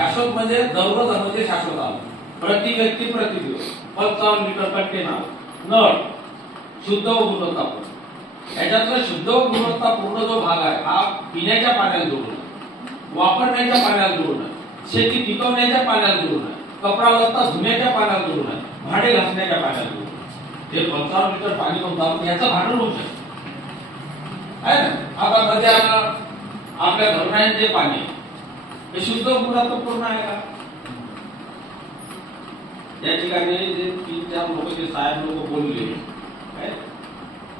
शाश्वत म्हणजे दररोज म्हणजे शाश्वत आलं, प्रति व्यक्ती प्रति दिवस 55 लिटर कंटेनर नळ शुद्ध व गुणवत्तापूर्ण. याच्यातला शुद्ध व गुणवत्तापूर्ण जो भाग आहे हा पिण्याच्या पाण्याला जोडून, वापरण्याच्या पाण्याला जोडून, शेती पिकवण्याच्या पाण्याला जोडून, कपडा लत्ता धुण्याच्या पाण्याला जोडून, भांडे घासण्याच्या पाण्याला जोडून. जे 55 लिटर पाणी म्हणतो आपण याचं भांडण होऊ शकतं आहे ना. आता नद्या आपल्या धरणाचे जे पाणी हे शुद्ध गुणवत्तापूर्ण आहे का? या ठिकाणी जे 3-4 लोक जे साहेब लोक बोलले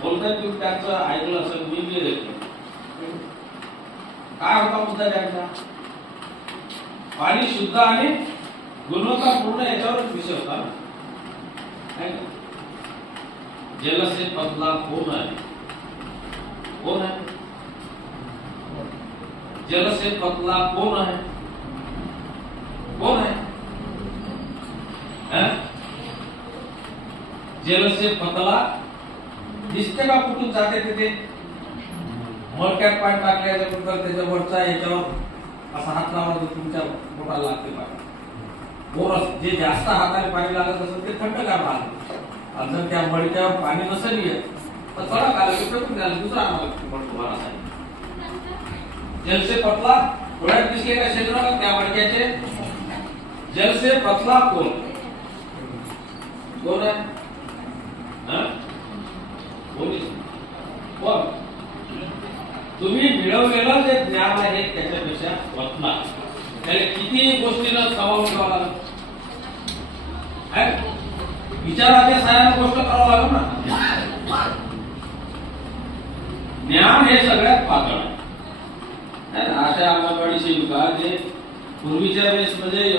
बोलतात की त्याचं ऐकलं असं मी गेले काय होता मुद्दा त्यांचा? पाणी शुद्ध आणि गुणवत्तापूर्ण याच्यावर विषय होता ना. जल से पतला कौन है? कौन है? जल से पतला कौन है? कौन है? जल से पतला दिसते का कुठून जाते तिथे? मडक्यात पाणी टाकल्यानंतर त्याच्या वरचा याच्यावर असा हात लावला तुमच्या पोटाला लागते पाणी. बोरस जे जास्त हाताने पाणी लागत असेल ते थंडगार राहते. आणि जर त्या मडक्यावर पाणी नसेल येत तर कडक आलं की फेकून द्यायला दुसरा तुम्हाला सांगितलं. जल से पतला डोळ्यात दिसले का क्षेत्र त्या मडक्याचे? जल से पतला कोण कोण आहे? कोण? तुम्ही मिळवलेलं जे ज्ञान आहे त्याच्यापेक्षा पतला. त्याला किती गोष्टीला सामावून घ्यावं लागेल? विचाराच्या साह्याने गोष्ट करावं लागेल ना. ज्ञान हे सगळ्यात पातळ आहे. अशा अंगणवाडी सेविका जे पूर्वीच्या वेळेस म्हणजे